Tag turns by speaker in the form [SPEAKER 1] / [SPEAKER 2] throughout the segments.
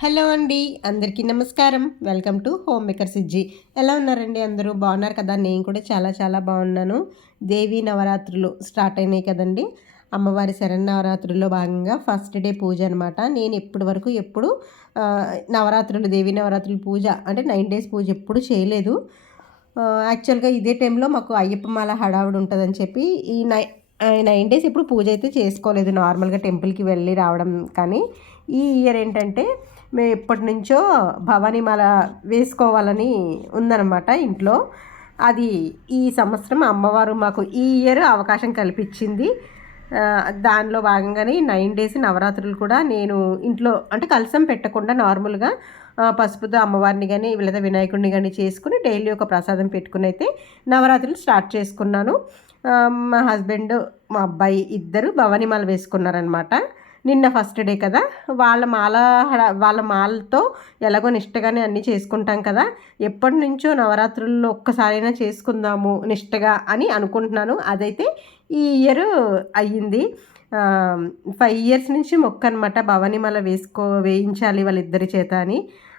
[SPEAKER 1] Hello అండి అందరికీ నమస్కారం. Welcome to home maker Sijji. ఎలా ఉన్నారండి అందరూ? బాగున్నారు కదా? నేను కూడా చాలా చాలా బాగున్నాను. దేవీ నవరాత్రులు స్టార్ట్ అయినాయి కదండి. అమ్మవారి నవరాత్రుల్లో భాగంగా ఫస్ట్ డే పూజ అనమాట నేను ఇప్పటి వరకు ఎప్పుడు నవరాత్రులు దేవీ నవరాత్రులు పూజ అంటే నైన్ డేస్ పూజ ఎప్పుడు చేయలేదు. యాక్చువల్గా ఇదే టైంలో మాకు అయ్యప్ప మాల హడావుడు ఉంటుందని చెప్పి ఈ నై నైన్ డేస్ ఎప్పుడు పూజ అయితే చేసుకోలేదు. నార్మల్గా టెంపుల్కి వెళ్ళి రావడం కానీ ఈ ఇయర్ ఏంటంటే మేము ఎప్పటి నుంచో భవానీమాల వేసుకోవాలని ఉందన్నమాట ఇంట్లో. అది ఈ సంవత్సరం అమ్మవారు మాకు ఈ ఇయర్ అవకాశం కల్పించింది. దానిలో భాగంగానే నైన్ డేస్ నవరాత్రులు కూడా నేను ఇంట్లో అంటే కలసం పెట్టకుండా నార్మల్గా పసుపుతో అమ్మవారిని కానీ లేదా వినాయకుడిని కానీ చేసుకుని డైలీ ఒక ప్రసాదం పెట్టుకుని అయితే నవరాత్రులు స్టార్ట్ చేసుకున్నాను. మా హస్బెండ్ మా అబ్బాయి ఇద్దరు భవానీమాల వేసుకున్నారనమాట నిన్న ఫస్ట్ డే కదా. వాళ్ళ మాల వాళ్ళ మాలతో ఎలాగో నిష్టగానే అన్నీ చేసుకుంటాం కదా. ఎప్పటి నుంచో నవరాత్రుల్లో ఒక్కసారైనా చేసుకుందాము నిష్టగా అని అనుకుంటున్నాను. అదైతే ఈ ఇయర్ అయ్యింది. ఫైవ్ ఇయర్స్ నుంచి మొక్క అనమాట మళ్ళీ వేసుకో వేయించాలి వాళ్ళిద్దరి చేత అని.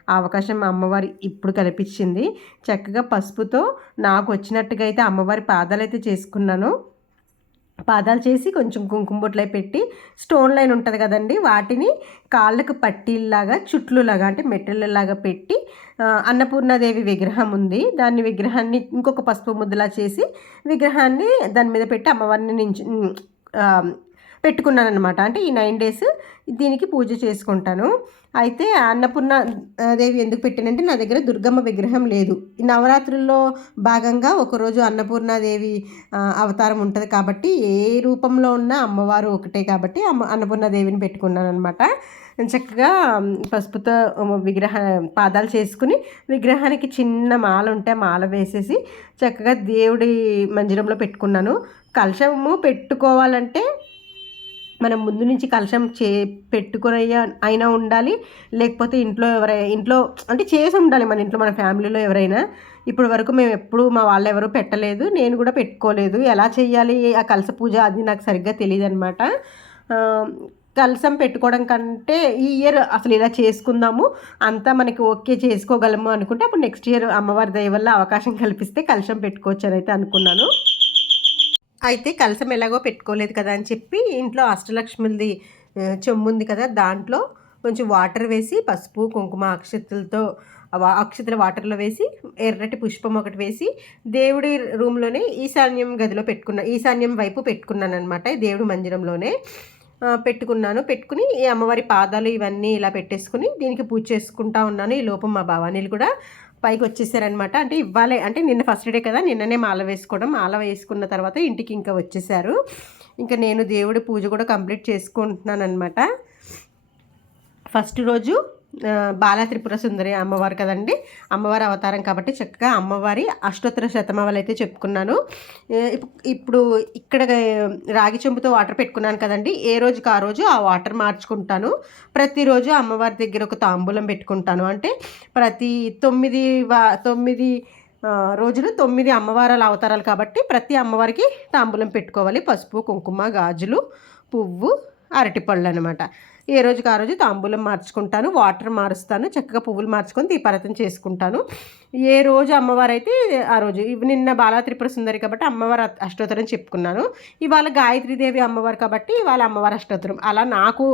[SPEAKER 1] ఆ అవకాశం మా అమ్మవారి ఇప్పుడు కల్పించింది. చక్కగా పసుపుతో నాకు వచ్చినట్టుగా అయితే అమ్మవారి పాదాలు అయితే చేసుకున్నాను. పాదాలు చేసి కొంచెం కుంకుమ బొట్లై పెట్టి స్టోన్ లైన్ ఉంటుంది కదండి వాటిని కాళ్ళకు పట్టీల్లాగా చుట్లులాగా అంటే మెట్టెళ్ళలాగా పెట్టి అన్నపూర్ణాదేవి విగ్రహం ఉంది. దాన్ని విగ్రహాన్ని ఇంకొక పసుపు ముద్దలా చేసి విగ్రహాన్ని దాని మీద పెట్టి అమ్మవారిని నుంచి పెట్టుకున్నాను అనమాట అంటే ఈ నైన్ డేస్ దీనికి పూజ చేసుకుంటాను. అయితే అన్నపూర్ణ దేవి ఎందుకు పెట్టానంటే నా దగ్గర దుర్గమ్మ విగ్రహం లేదు. ఈ నవరాత్రుల్లో భాగంగా ఒకరోజు అన్నపూర్ణాదేవి అవతారం ఉంటుంది కాబట్టి ఏ రూపంలో ఉన్న అమ్మవారు ఒకటే కాబట్టి అమ్మ అన్నపూర్ణాదేవిని పెట్టుకున్నాను అనమాట చక్కగా పసుపుతో విగ్రహ పాదాలు చేసుకుని విగ్రహానికి చిన్న మాల ఉంటే మాల వేసేసి చక్కగా దేవుడి మందిరంలో పెట్టుకున్నాను. కలశము పెట్టుకోవాలంటే మనం ముందు నుంచి కలశం చే పెట్టుకుని అయినా ఉండాలి. లేకపోతే ఇంట్లో ఎవరైనా ఇంట్లో అంటే చేసి ఉండాలి మన ఇంట్లో మన ఫ్యామిలీలో ఎవరైనా. ఇప్పటి వరకు మేము ఎప్పుడు మా వాళ్ళు ఎవరు పెట్టలేదు. నేను కూడా పెట్టుకోలేదు. ఎలా చేయాలి ఆ కలస పూజ అది నాకు సరిగ్గా తెలియదు అనమాట కలసం పెట్టుకోవడం కంటే ఈ ఇయర్ అసలు ఇలా చేసుకుందాము. అంతా మనకి ఓకే చేసుకోగలము అనుకుంటే అప్పుడు నెక్స్ట్ ఇయర్ అమ్మవారి దయ వల్ల అవకాశం కల్పిస్తే కలశం పెట్టుకోవచ్చు అని అయితే అనుకున్నాను. అయితే కలసం ఎలాగో పెట్టుకోలేదు కదా అని చెప్పి ఇంట్లో అష్టలక్ష్మిది చెమ్ము ఉంది కదా దాంట్లో కొంచెం వాటర్ వేసి పసుపు కుంకుమ అక్షతలతో అక్షతల వాటర్లో వేసి ఎర్రటి పుష్పం ఒకటి వేసి దేవుడి రూమ్లోనే ఈశాన్యం గదిలో పెట్టుకున్నా ఈశాన్యం వైపు పెట్టుకున్నాను అనమాట దేవుడి మందిరంలోనే పెట్టుకున్నాను. పెట్టుకుని ఈ అమ్మవారి పాదాలు ఇవన్నీ ఇలా పెట్టేసుకుని దీనికి పూజ చేసుకుంటా ఉన్నాను. ఈ లోపం మా భవానీలు కూడా పైకి వచ్చేసారనమాట అంటే ఇవ్వాలి అంటే నిన్న ఫస్ట్ డే కదా నిన్ననే మాల వేసుకోవడం. మాల వేసుకున్న తర్వాత ఇంటికి ఇంకా వచ్చేసారు. ఇంకా నేను దేవుడి పూజ కూడా కంప్లీట్ చేసుకుంటున్నాను అనమాట ఫస్ట్ రోజు బాలా త్రిపుర సుందరి అమ్మవారు కదండి. అమ్మవారి అవతారం కాబట్టి చక్కగా అమ్మవారి అష్టోత్తర శతమావలు అయితే చెప్పుకున్నాను. ఇప్పుడు ఇక్కడ రాగి చెంబుతో వాటర్ పెట్టుకున్నాను కదండి. ఏ రోజుకి ఆ రోజు ఆ వాటర్ మార్చుకుంటాను. ప్రతిరోజు అమ్మవారి దగ్గర ఒక తాంబూలం పెట్టుకుంటాను. అంటే ప్రతి తొమ్మిది వా తొమ్మిది రోజులు తొమ్మిది అమ్మవారాల అవతారాలు కాబట్టి ప్రతి అమ్మవారికి తాంబూలం పెట్టుకోవాలి. పసుపు కుంకుమ గాజులు పువ్వు అరటిపళ్ళు అనమాట ఏ రోజుకి ఆ రోజు తాంబూలం మార్చుకుంటాను వాటర్ మారుస్తాను చక్కగా పువ్వులు మార్చుకొని దీపారతం చేసుకుంటాను. ఏ రోజు అమ్మవారు అయితే ఆ రోజు నిన్న బాలా త్రిపుర సుందరి కాబట్టి అమ్మవారు అష్టోత్తరం చెప్పుకున్నాను. ఇవాళ గాయత్రీదేవి అమ్మవారు కాబట్టి ఇవాళ అమ్మవారు అష్టోత్తరం. అలా నాకు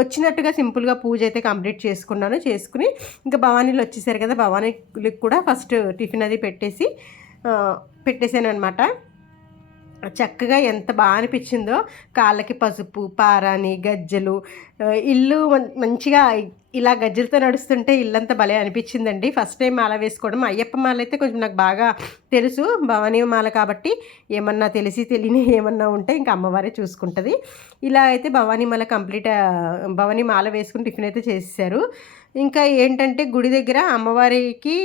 [SPEAKER 1] వచ్చినట్టుగా సింపుల్గా పూజ అయితే కంప్లీట్ చేసుకున్నాను చేసుకుని ఇంకా భవానీలు వచ్చేసారు కదా భవానీలకు కూడా ఫస్ట్ టిఫిన్ అది పెట్టేసి పెట్టేశాను అనమాట చక్కగా ఎంత బాగా అనిపించిందో కాళ్ళకి పసుపు పారాని గజ్జలు ఇల్లు మంచిగా ఇలా గజ్జలతో నడుస్తుంటే ఇల్లంతా భలే అనిపించిందండి. ఫస్ట్ టైం మాల వేసుకోవడం. అయ్యప్ప మాల అయితే కొంచెం నాకు బాగా తెలుసు. భవానీ మాల కాబట్టి ఏమన్నా తెలిసి తెలియని ఏమన్నా ఉంటే ఇంకా అమ్మవారే చూసుకుంటుంది. ఇలా అయితే భవానీ మాల కంప్లీట్ భవానీ మాల వేసుకుని టిఫిన్ అయితే చేసేసారు ఇంకా ఏంటంటే గుడి దగ్గర అమ్మవారికి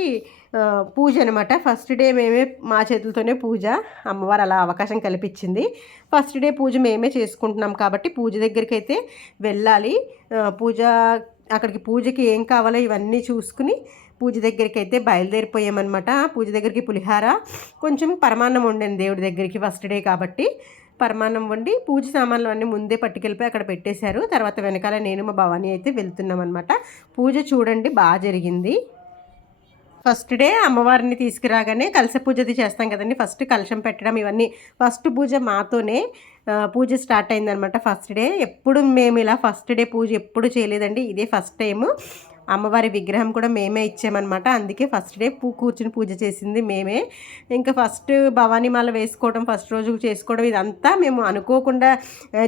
[SPEAKER 1] పూజ అనమాట ఫస్ట్ డే మేమే మా చేతులతోనే పూజ. అమ్మవారు అలా అవకాశం కల్పించింది. ఫస్ట్ డే పూజ మేమే చేసుకుంటున్నాం కాబట్టి పూజ దగ్గరికి అయితే వెళ్ళాలి పూజ అక్కడికి పూజకి ఏం కావాలో ఇవన్నీ చూసుకుని పూజ దగ్గరికి అయితే బయలుదేరిపోయామన్నమాట. పూజ దగ్గరికి పులిహార కొంచెం పరమాన్నం ఉండండి దేవుడి దగ్గరికి ఫస్ట్ డే కాబట్టి. పరమాన్నం వండి పూజ సామాన్లు అన్నీ ముందే పట్టుకెళ్ళిపోయి అక్కడ పెట్టేశారు. తర్వాత వెనకాల నేను మా భవానీ అయితే వెళ్తున్నాం అనమాట పూజ చూడండి బాగా జరిగింది. ఫస్ట్ డే అమ్మవారిని తీసుకురాగానే కలశ పూజది చేస్తాం కదండి. ఫస్ట్ కలశం పెట్టడం ఇవన్నీ. ఫస్ట్ పూజ మాతోనే పూజ స్టార్ట్ అయిందనమాట ఫస్ట్ డే. ఎప్పుడు మేము ఇలా ఫస్ట్ డే పూజ ఎప్పుడు చేయలేదండి. ఇదే ఫస్ట్ టైము. అమ్మవారి విగ్రహం కూడా మేమే ఇచ్చామన్నమాట అందుకే ఫస్ట్ డే పూ కూర్చుని పూజ చేసింది మేమే ఇంకా ఫస్ట్ భవానీ మాల వేసుకోవడం ఫస్ట్ రోజు చేసుకోవడం ఇదంతా మేము అనుకోకుండా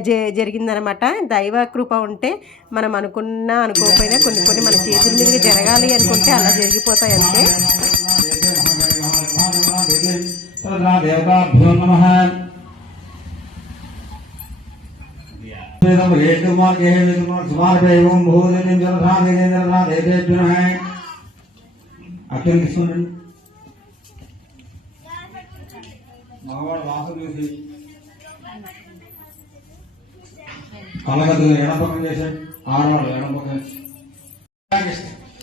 [SPEAKER 1] జే జ జరిగిందనమాట దైవ కృప ఉంటే మనం అనుకున్నా అనుకోకపోయినా కొన్ని కొన్ని మన చేతుల మీదుగా జరగాలి అనుకుంటే అలా జరిగిపోతాయి అంతే
[SPEAKER 2] वेदम रेतुमार के वेदुमार सुमार पे एवं भूदेव जलधा देवेंद्रधा देवेभ्यो नमः అక్షరం తీసుకోండి మగవాడు వాసన చూసి కళ్ళగద్దులు ఎడం పక్కన చేశాడు ఆడవాళ్ళు ఎడం పక్కన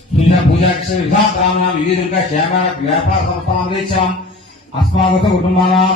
[SPEAKER 2] పూజ పూజాక్ష విధా బ్రాహ్మణ వివిధ క్షేమ వ్యాపార సంస్థానం తెచ్చాం అస్మాగత కుటుంబానాం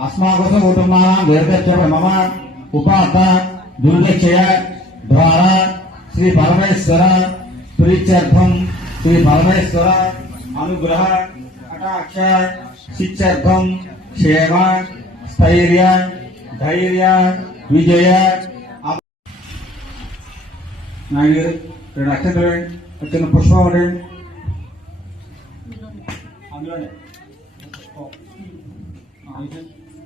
[SPEAKER 2] అస్మాకం కుటుంబానాం దీర్ఘ మమ ఉపాత దుర్గక్షయ ద్వారా శ్రీ పరమేశ్వర ప్రీత్యర్థం శ్రీ పరమేశ్వర అనుగ్రహ కటాక్ష శిత్యర్థం క్షేమ స్థైర్య ధైర్య విజయ నాయుడు రెండు అక్షంతలు వచ్చిన పుష్పం ఒకటి వేయండి. అందులోనే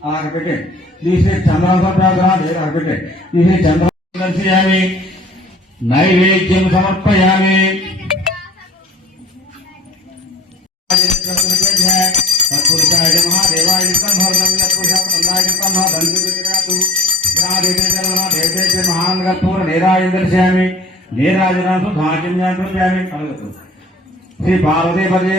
[SPEAKER 2] అలా పెట్టండి తీసి చంద్రాంతం ప్రార్థన లేదు పెట్టండి తీసి చంద్రం నైవేద్యం సమర్పయామి తత్పురుషాయ మహాదేవాయ సంహరణం తత్పురుషాయ దంతు మహాన్ కర్పూర నీరాజం దర్శయామి నీరాజనాసు ధాన్యం కృపయామి శ్రీ పార్వతీ పదే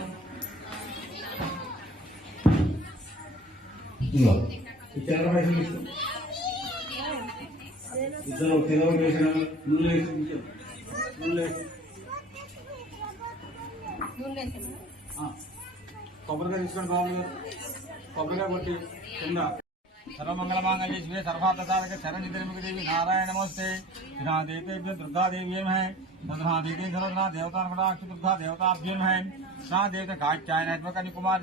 [SPEAKER 2] ओम ఇద్దరు ఇద్దరు తెలుగు వేసిన నూనె వేసి ఉంచారు. నూనె వేసి. ఆ. కొబ్బరికాయ తీసుకొని బాగుంది కొబ్బరికాయ కొట్టి కింద సర్వమంగళమాంగళ్య శివే సర్వార్థ సాధక శరణి దేవి నారాయణ నమస్తే శ్రీనా దేవేభ్య దుర్గాదేవ్యం హై సదనా దేవి సర్వనా దేవతానుగుణాక్షి దుర్గా దేవతాభ్యం హై శ్రా దేవత కాచ్యాయనాత్మక కుమార్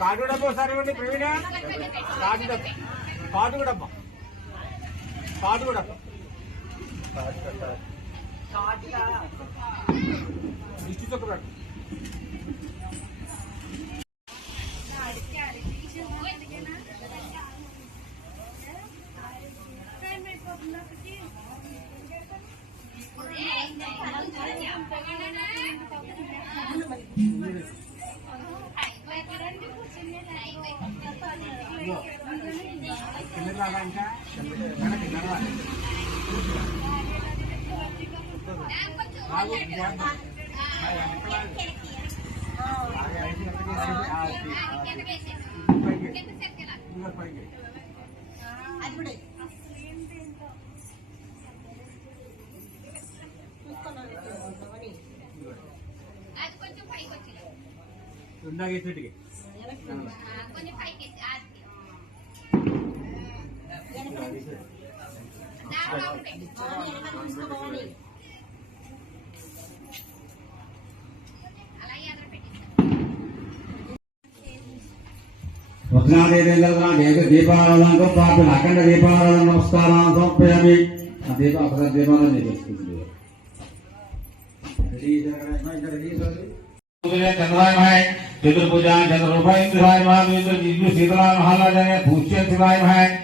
[SPEAKER 3] కాటు డబ్బా ఒకసారి ఇవ్వండి ప్రవీణ. కాటు డబ్బా కాటు డబ్బా కాటు డబ్బా దిష్టి చొక్క పెట్టు కిందకి రాదా ఇంకా వెనక్కి నడవా ఆగు, జాగ్రత్త. ఆ, వెనక్కి రా. ఆ, వెనక్కి వెనక్కి వేసి, ఆ, అది, అది. పైకి.
[SPEAKER 2] दीपाराधन अखंड दीपाराधन नमस्कार दीप अखंड दीपाराधन पूज्य शिवाय महा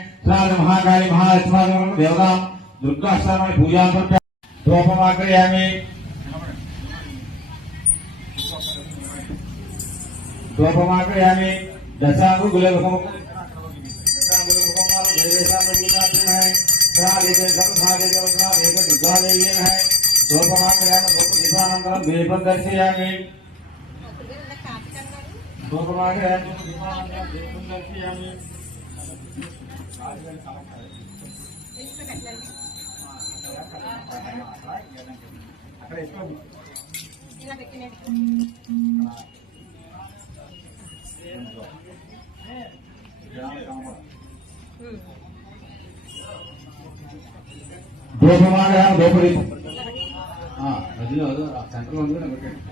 [SPEAKER 2] महाकाली महालक्ष्मी देवता दुर्गा स्थान पूजा पर धूपमाक्रयामि धूपमाक्रयामि दशांगुलमुखम दशांगुलमुखम देवेशाम అక్కడ ఇష్టం ఇలా గోపమాగా గోపరి రజనీ సెంట్రల్ పెట్టండి.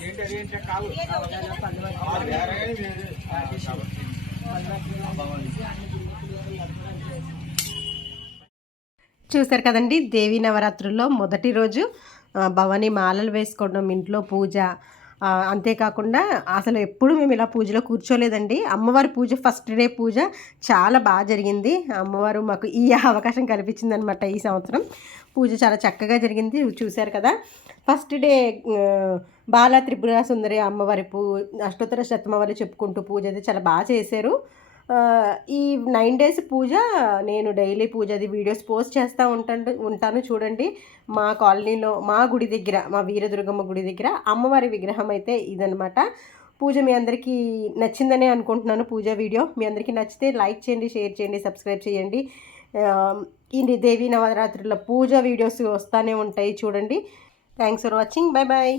[SPEAKER 3] ఏంటి అది ఏంటి కాలు
[SPEAKER 1] చూశారు కదండి దేవీ నవరాత్రుల్లో మొదటి రోజు ఆ, భవానీ మాలలు వేసుకోవడం ఇంట్లో పూజ అంతేకాకుండా అసలు ఎప్పుడు మేము ఇలా పూజలో కూర్చోలేదండి. అమ్మవారి పూజ ఫస్ట్ డే పూజ చాలా బాగా జరిగింది. అమ్మవారు మాకు ఈ అవకాశం కల్పించింది అనమాట ఈ సంవత్సరం. పూజ చాలా చక్కగా జరిగింది చూశారు కదా. ఫస్ట్ డే బాల త్రిపుర సుందరి అమ్మవారి పూ అష్టోత్తర శతమవారి చెప్పుకుంటూ పూజ అయితే చాలా బాగా చేశారు. ఈ నైన్ డేస్ పూజ నేను డైలీ పూజ అది వీడియోస్ పోస్ట్ చేస్తూ ఉంటాను ఉంటాను చూడండి. మా కాలనీలో మా గుడి దగ్గర మా వీరదుర్గమ్మ గుడి దగ్గర అమ్మవారి విగ్రహం అయితే ఇదనమాట పూజ మీ అందరికీ నచ్చిందనే అనుకుంటున్నాను పూజ వీడియో. మీ అందరికీ నచ్చితే లైక్ చేయండి షేర్ చేయండి సబ్స్క్రైబ్ చేయండి. ఈ దేవీ నవరాత్రుల పూజ వీడియోస్ వస్తూనే ఉంటాయి చూడండి. Thanks for watching. Bye bye